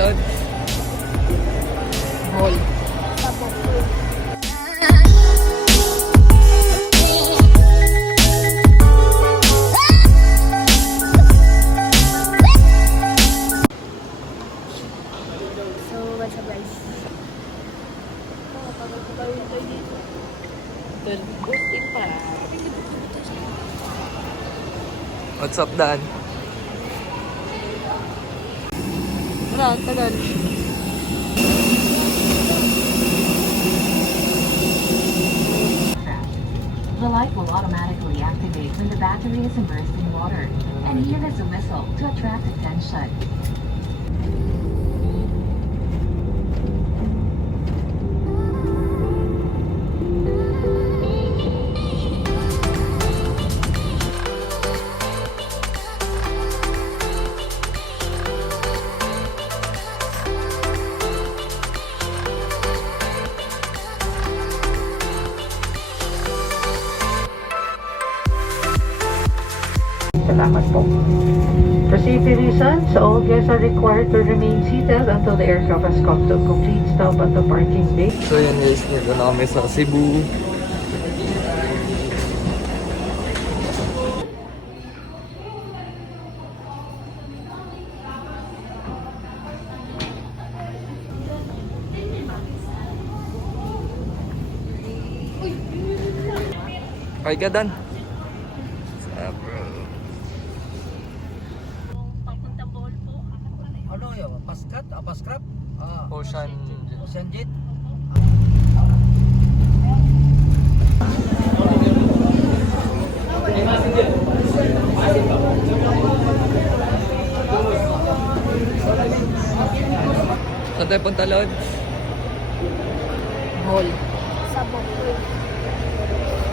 talon? Hall. So, what's up guys? What's up, Dan? Wala, tagal. The light will automatically activate when the battery is immersed in water, and here is a whistle to attract attention. Salamat po. For safety reasons, all guests are required to remain seated until the aircraft has come to a complete stop at the parking bay. So yan guys, nito na kami sa Cebu. Kaya ka, Dan? Bro. Ano yun? Paskat? Paskrap? Ocean. Ocean Jet? Saan tayo punta, Lord? Hall. Sabog.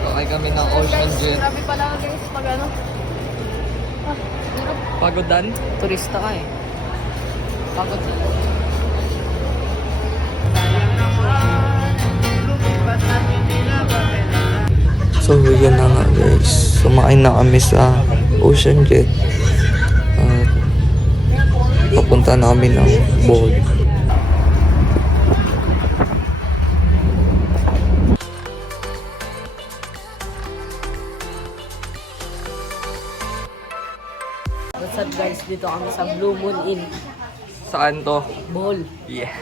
Sakay kami ng Ocean Jet. Grabe pala guys pag ano. Pagod, Dan? Turista ka eh. Pagod. So yun na nga guys, sumakay na kami sa Ocean Jet at papunta na kami ng Bohol. What's up guys? Dito kami sa Blue Moon Inn. Saan to? Bohol. Yeah.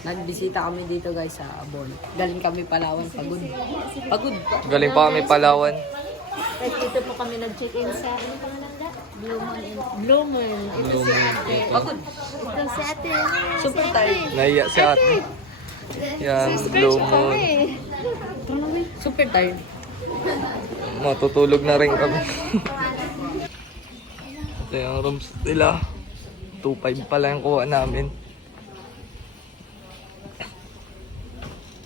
Nagbisita kami dito guys sa Bohol. Galing kami Palawan. Pagod. Pagod. Galing pa kami Palawan. Right, dito po kami nag-check-in sa ano pangalan na? Blue Moon Inn. Blue Moon. Ito si ate. Pagod. Ito si ate. Super tired. Nahiya si ate. Yan, Blue Moon. Super tired. Matutulog na rin kami. Ito yung rooms nila. 2.5 pala yung kuha namin.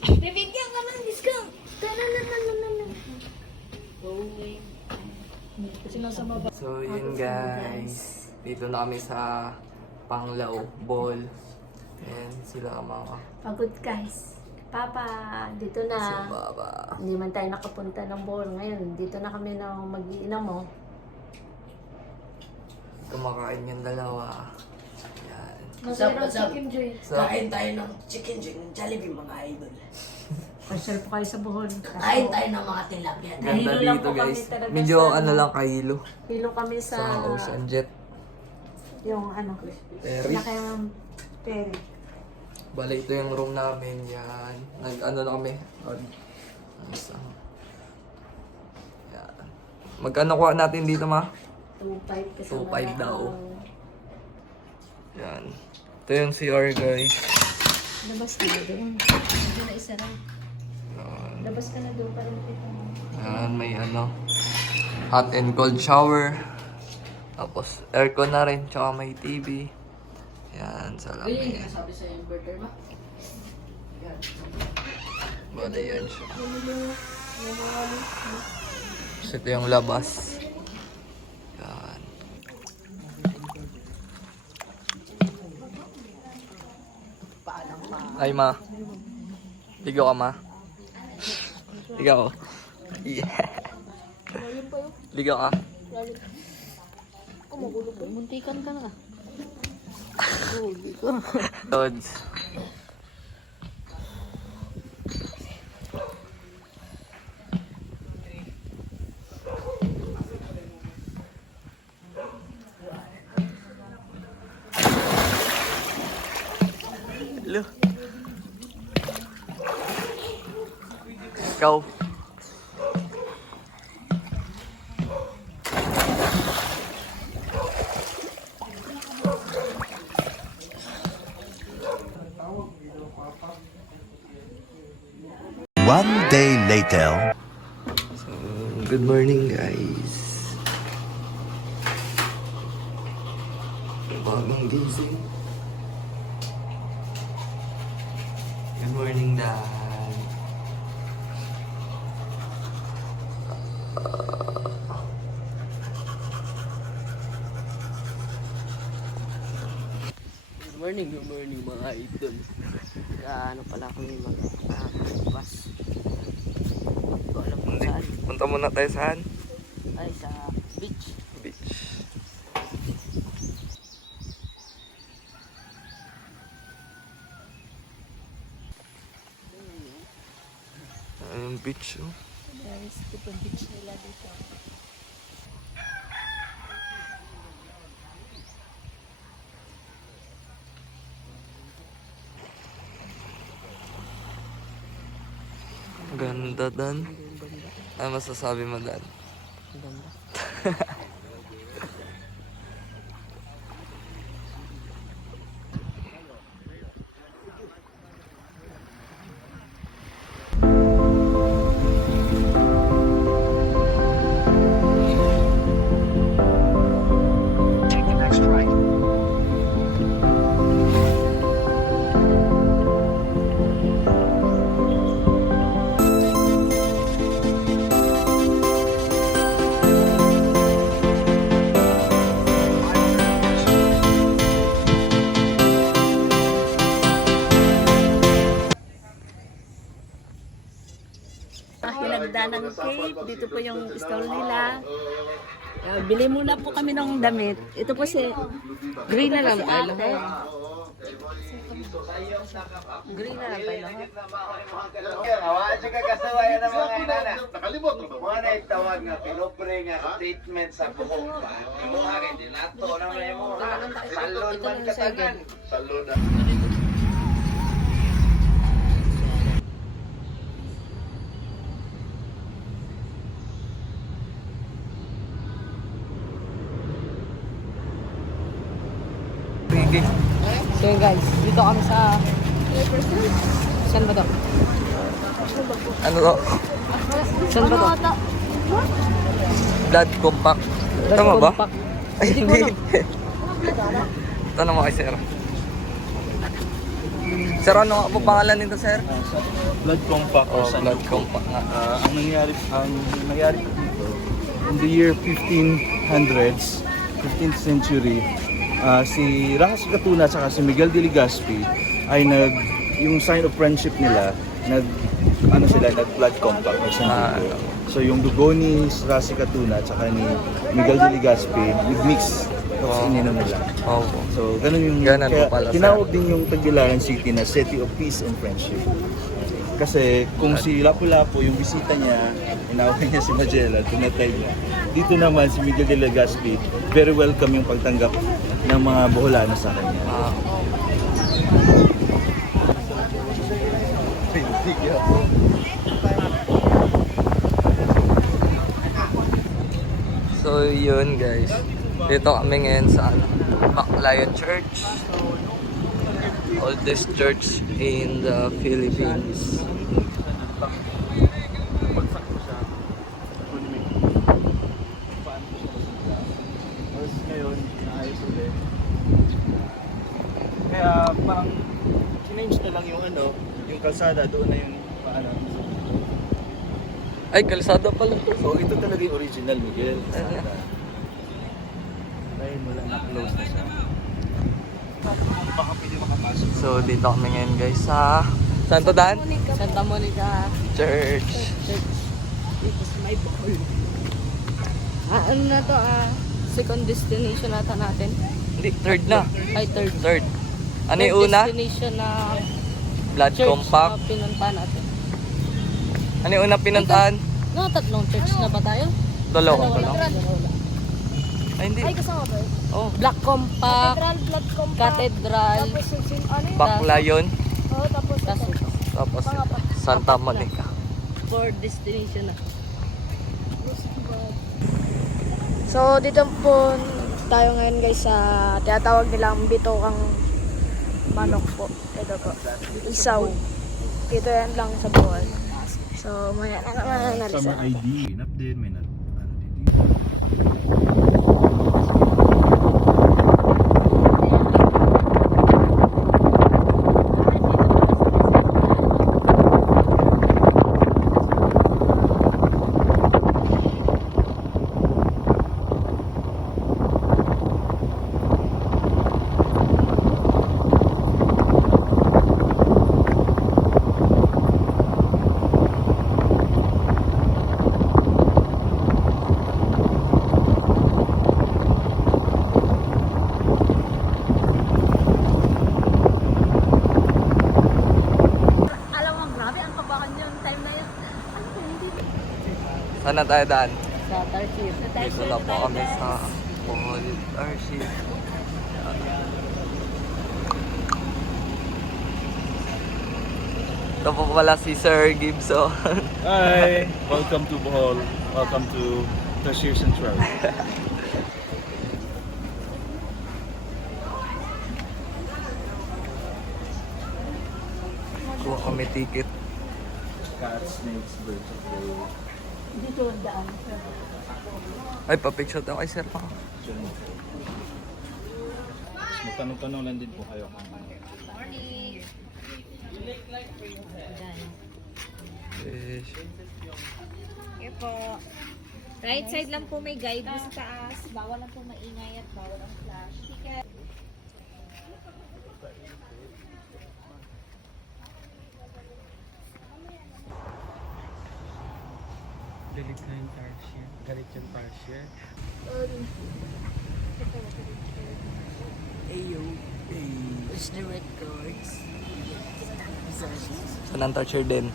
Bibigyan ka ng discount. So yun guys, dito na kami sa Panglao, Bohol. And sila mga Pagod guys. Papa, dito sa na. baba. Hindi man tayo nakapunta ng Bohol ngayon. Dito na kami na mag-iinam mo. Kumakain yung dalawa. Yan. Masarap chicken joy. So, Kain tayo ng chicken Jollibee mga idol. Pasyal po kayo sa Bohol. Kain tayo ng mga tilapia. ganda Hilo lang dito po kami guys. talaga Medyo sa- ano lang kahilo. Hilo kami sa Sa Ocean Jet. yung ano. Ferry. Nakayang ferry. Bala ito yung room namin. Yan. Nag-ano na kami. Yan. Mag-ano kuha natin dito ma? 2.5 kasi 2.5 daw. Yan. Ito yung CR guys. Labas ka na doon. Ito na isa lang. Yan. Labas ka na doon para makita mo. Yan, may ano. Hot and cold shower. Tapos aircon na rin. Tsaka may TV. Yan, salamin. Sabi sa inverter ba? Bala yan siya. So, ito yung labas. Yan. Ay ma. Ligaw ka ma. Ligaw. Yeah. Ligaw ka. Muntikan ka na. Lods. Hello. Ikaw. One day later. Good morning, guys. Bagong gising. Good morning, Dad. Good morning mga idol. Ano pala kami mag-bus. Hindi ko alam kung saan. Punta muna tayo saan? Ay, sa beach. Beach. Ayun, beach, oh. Guys, ito beach nila dito. Ganda, Dan. Ano masasabi mo, Dan? Ganda. Pinagda ng cake. Dito po yung stall nila. Bili muna po kami ng damit. Ito po si Green na lang si tayo ate. lahat. Green na lang tayo lahat. Awaan siya kakasawa yan ang mga inana. Nakalimot mo. Mga naitawag nga, pinubre nga statement sa buhok pa. Yung mga kay dinato naman yung mga. Salon man katagan. Salon na. Sige. So yun guys, dito kami sa... Saan ba to? Ano to? Saan ba to? Blood compact. Tama ba? Compact. Ay, Hindi ko hindi. Tanong mo kay Sir. Sir, ano nga po pangalan nito, Sir? Blood compact Oh, o san- blood compact nga. ang nangyari dito in the year 1500s, 15th century, si Rahas Katuna at si Miguel de Legazpi ay yung sign of friendship nila nag blood compact nagsandito. So yung dugo ni Rahas Katuna at ni Miguel de Legazpi nag-mix tapos ininom nila. Oo. So ganun yung Ganun po pala, sir. tinawag din yung Tagbilaran City na City of Peace and Friendship. Kasi kung si Lapu-Lapu, yung bisita niya, inaway niya si Magellan, tinatay niya. Dito naman si Miguel de Legazpi, very welcome yung pagtanggap ng mga Boholano sa kanya. So yun guys. Dito kami ngayon sa Baclayan Church. Oldest church in the Philippines. Bagsak ko siya. Paano ko siya nasita. Tapos ngayon, naayos ulit. Kaya parang change na lang yung yung kalsada, doon na yung paano. Ay, kalsada pala to. So ito talaga yung original Miguel. Kalsada. Dahil wala na close na siya. Baka pwede makapasok. So dito kami ngayon guys sa Santo Dan Santa Monica Church. Church. Dito sa may Bohol. Ano na to second destination nata natin. Hindi, third na. Ay, third. Third. Ano Third yung una? destination na Blood church Compact. na pinuntahan natin. Ano yung unang pinuntahan? No, tatlong church na ba tayo? Dalawa pa lang. Dalawa. Ay, hindi. kasama ba? Oh, Black Compact, Blood Compact. Cathedral, bakla yun. Oo, tapos kaso Tapos Santa Monica. 4 destination na. So, dito po tayo ngayon guys sa tinatawag nilang bitokang manok po. Ito po. Isaw. Dito yan lang sa buwan. So, maya na naman nalisa. Summer ID. Update, may na. Alam mo, grabe ang kabahan yung time na yun. Ano po, hindi. Saan na tayo daan? Sa Tarsier. Dito na po kami sa Bohol Arship. Ito po pala si Sir Gibson. Hi! Welcome to Bohol. Welcome to Tarsier Central. Kuha kami ticket. Cats, snakes, birds of prey. Dito ang daan. Ay, papicture daw kay Sir pa. Magtanong-tanong lang din po kayo. Fish. Okay po. Right side lang po may guide sa taas. Bawal lang po maingay at bawal ang flash. Ticket. Galit na yung Tarsier. Galit yung Tarsier. Ayo. Where's the red cards? Saan ang torture din?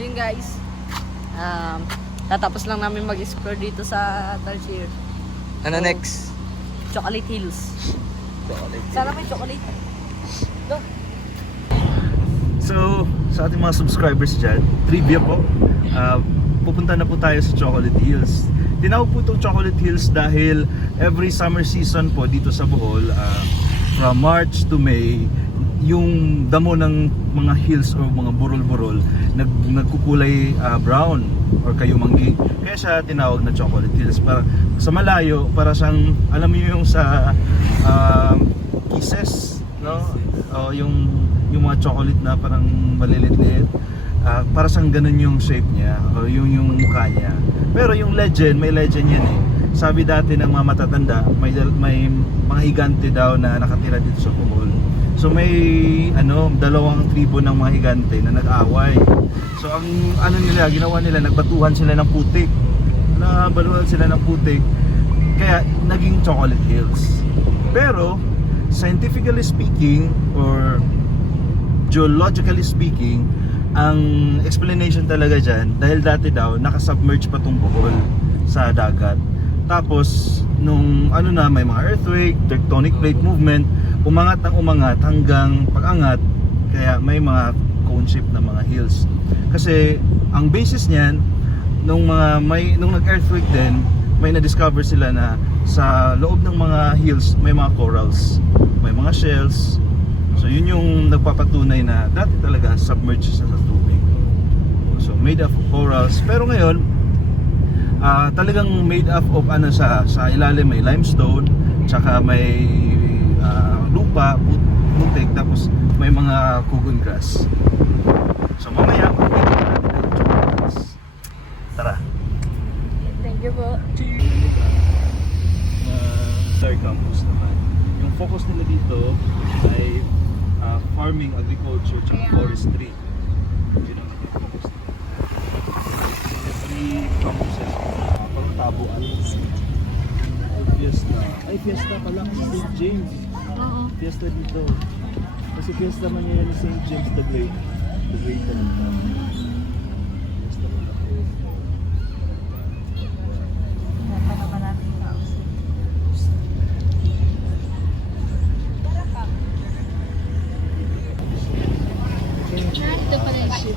Yun guys, tatapos lang namin mag-explore dito sa Tarsier. Ano next? Chocolate Hills. Sana may chocolate. So, sa ating mga subscribers dyan, trivia po. Pupunta na po tayo sa Chocolate Hills. Tinawag po itong Chocolate Hills dahil every summer season po dito sa Bohol, from March to May, yung damo ng mga hills o mga burol-burol nagkukulay brown or kayumanggi. Kaya siya tinawag na Chocolate Hills. Para sa malayo, para siyang, alam mo yung sa kisses, no? O yung mga chocolate na parang malilit-liit. Para siyang ganun yung shape niya o yung mukha niya. Pero yung legend, may legend yan eh. Sabi dati ng mga matatanda, may mga higante daw na nakatira dito sa Bohol. So may dalawang tribo ng mga higante na nag-away. So ang ginawa nila, nagbatuhan sila ng putik. Nabaluhan sila ng putik. Kaya naging Chocolate Hills. Pero scientifically speaking or geologically speaking, ang explanation talaga dyan, dahil dati daw nakasubmerge pa tong Bohol sa dagat. Tapos nung may mga earthquake, tectonic plate movement, umangat hanggang pag-angat, kaya may mga cone shape na mga hills. Kasi ang basis niyan, nung nag-earthquake din, may na-discover sila na sa loob ng mga hills may mga corals, may mga shells. So yun yung nagpapatunay na dati talaga submerged sa tubig. So made up of corals. Pero ngayon, talagang made up of sa ilalim may limestone, tsaka may lupa, putik, tapos may mga kugon grass. So mamaya, makikita natin ang chocolates. Tara! Thank you po. Star Campus naman. Yung focus nila dito ay farming, agriculture, tsaka forestry. Yun ang forestry. Every campuses, parang tabuan. Fiesta. Ay, fiesta pala kasi St. James. Fiesta dito. Kasi fiesta man yan ni St. James the Great. The Great talaga. Fiesta pala. Ito pala yung ship.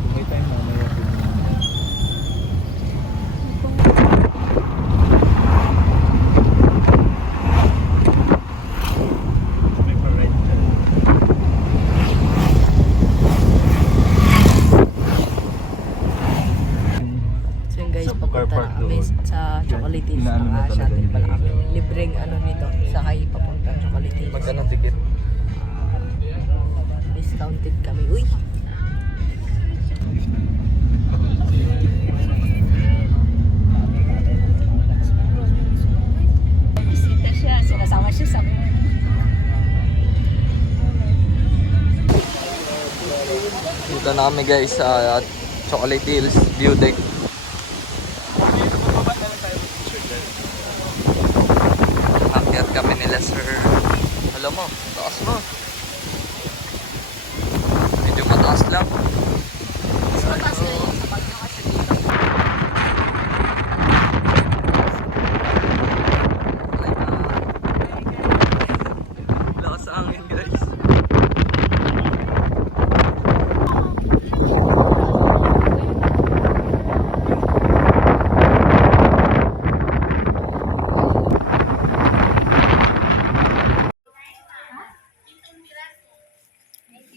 Kung may time mamaya po. May pa-rent ka. So yun guys, Sa car papunta park na kami doon. sa Chocolates. Inaano na talaga Shuttle nila pala yun. kami. Libreng ano nito, sakay papunta Chocolates. Magkano ticket? Discounted kami. Uy! Bisita siya. Sinasama siya sa... Dito na kami guys sa Chocolate Hills View Deck. Akyat kami nila sir. Alam mo, taas mo. Medyo mataas lang. Lakas sa angin guys.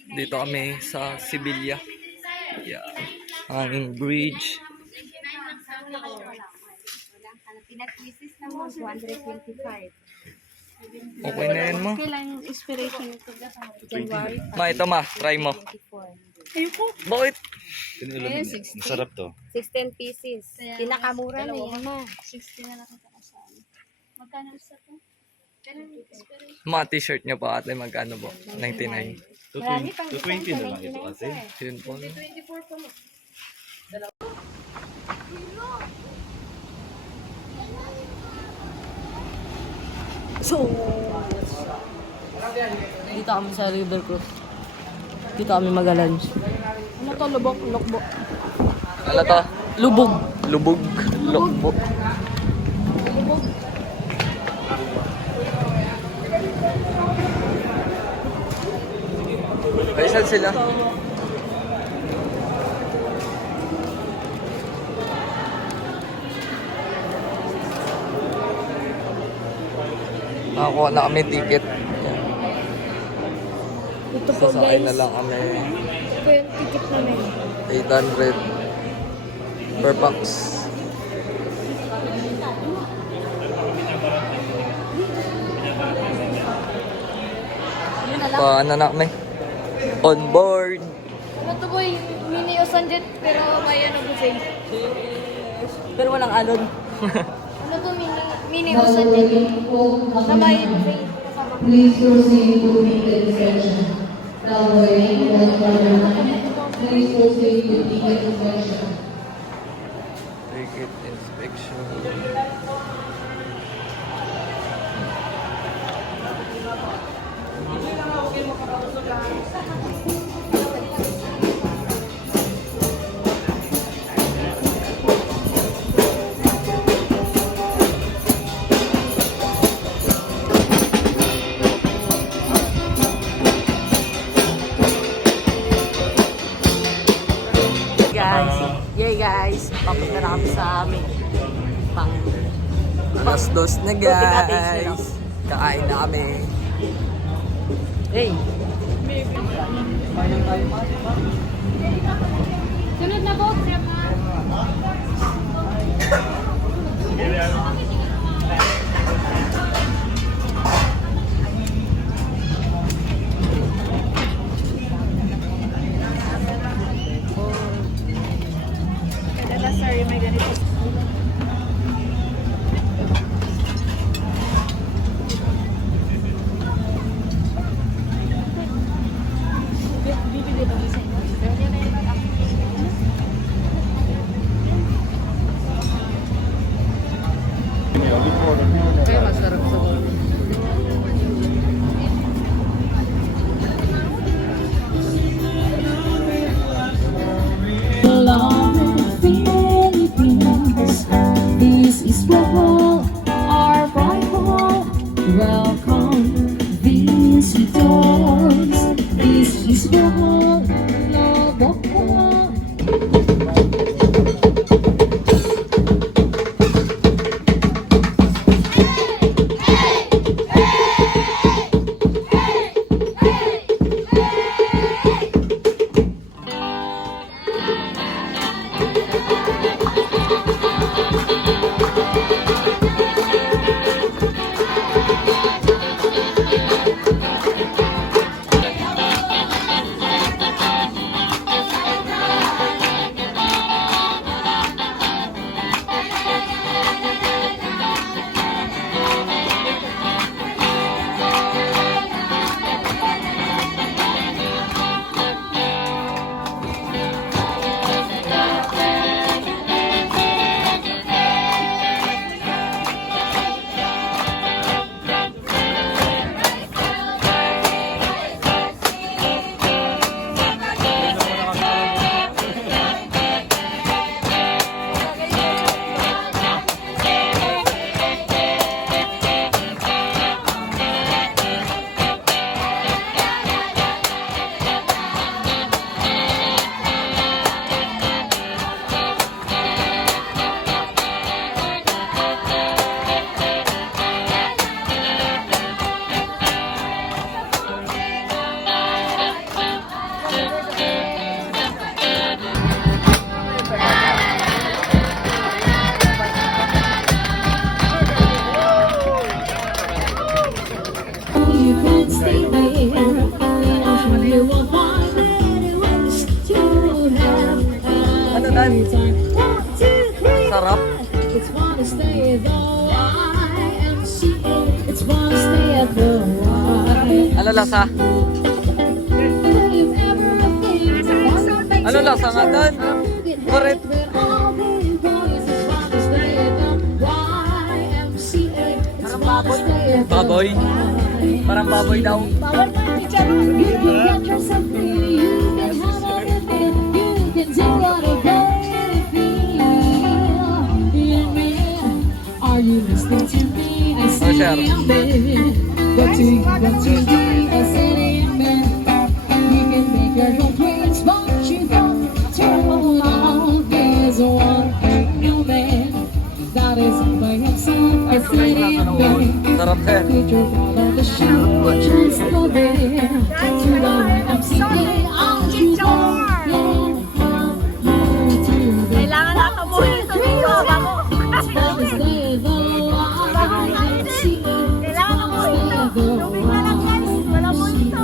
Dito kami sa Sibilia. Yeah. Hanging bridge. Pinag-thesis na mo, 225. Okay na yan mo. Kailan inspiration ito? January Ma, ito ma. Try mo. 24. Bakit? Ayun, 60. Masarap to. 16 pieces. Pinakamura na yan ma. 60 na lang ito kasama. Magkano isa to? Ma, t-shirt nyo pa ate. Magkano po? 99. 220 na lang ito ate. Yun po. 24 pa mo. So, dito kami sa River Cruz. Dito kami mag-lunch. Ano to? Lubok? Lokbo? Ano to? Lubog. Lubog. Lubog. Ay, saan sila? Nakakuha na kami ticket. Ito po Sasakay guys. na lang kami. Ito yung ticket namin. 800 per box. Paano na kami? On board. Ano to boy? Mini Osanjet pero may ano buffet. Pero walang alon. Ano to mini Osanjet? Na may buffet. Please proceed to ticket inspection. Please proceed to ticket inspection. Ticket inspection. Yay guys, papunta na kami sa amin. Alas 2 na Tigatiis na lang. guys. Kakain na kami. Hey! Sunod na boat. yan. Sarap. Ano lasa? Ano lasa nga doon? Correct. Baboy. Parang baboy daw. Are you listening to me? I said sir. amen. What to be? I said amen. You can make your complaints, but you don't turn along. There's one new man that is by himself. I said amen. Sarap sir. Put your ball on the show, just go there. To the right, I'm singing, I'll keep on. Kailangan nakabuhin sa video bago. Kailangan nabuhin to. Luming na lang guys. Wala mo ito.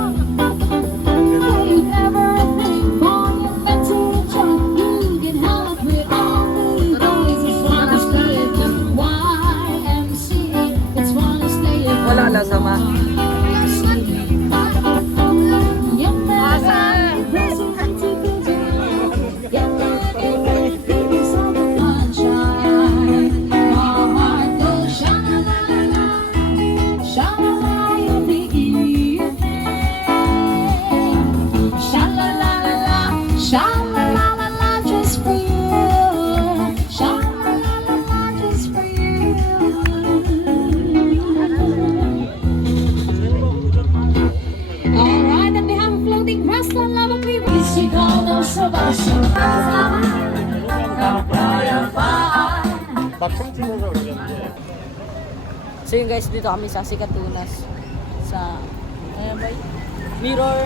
Wala lasa ma. Alright, then we have a floating restaurant lava people. So yun guys, dito kami sa Sikatunas. Sa, ayan ba yun? Mirror.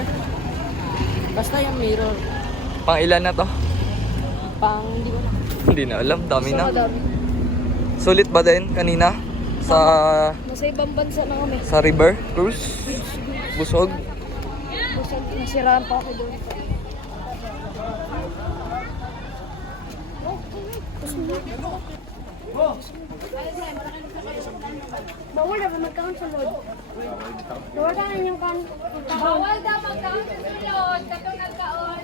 Basta yung mirror. Pang ilan na to? Pang, hindi ko na. Hindi na alam. Dami na. Madami. Sulit ba din kanina? Sa Nasa ibang bansa na kami. sa river cruise? Busog? Busog, nasiraan pa ako doon. Bawal na ba magkaon sa load? Bawal ka na yung kan. Bawal na magkaon sa load. Katong nagkaon.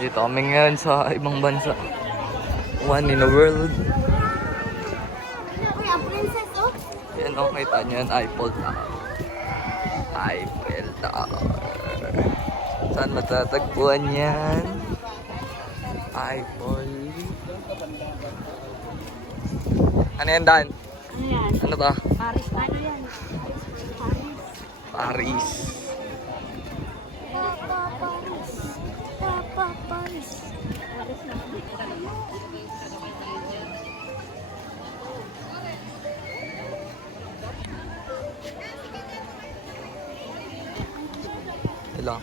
Dito kami ngayon sa ibang bansa. One in the world. Yan o, kita nyo yan, Eiffel Tower. Eiffel Tower. Saan matatagpuan yan? Eiffel. Ano yan, Dan? Ano yan? Ano to? Paris. Ano yan? Paris. Paris. Hello.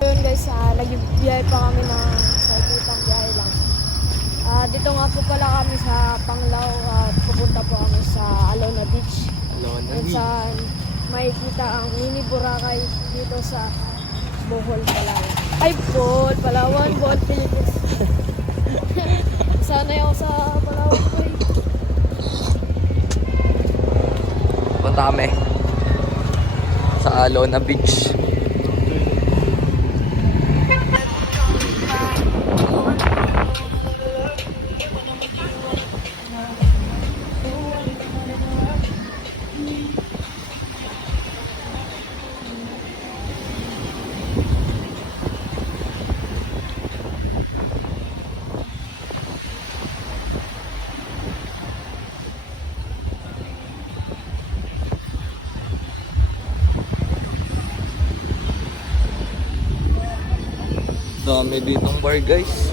Yun guys, nag-biyahe pa kami ng sa ibang biyahe lang. Dito nga po pala kami sa Panglao at pupunta po kami sa Alona Beach. Kung saan makikita ang mini Boracay dito sa Bohol, Palawan. Ay, Bohol, Palawan, Bohol, Philippines. Sanay ako sa Palawan po eh. Punta kami sa Alona Beach. Dami ditong bar guys.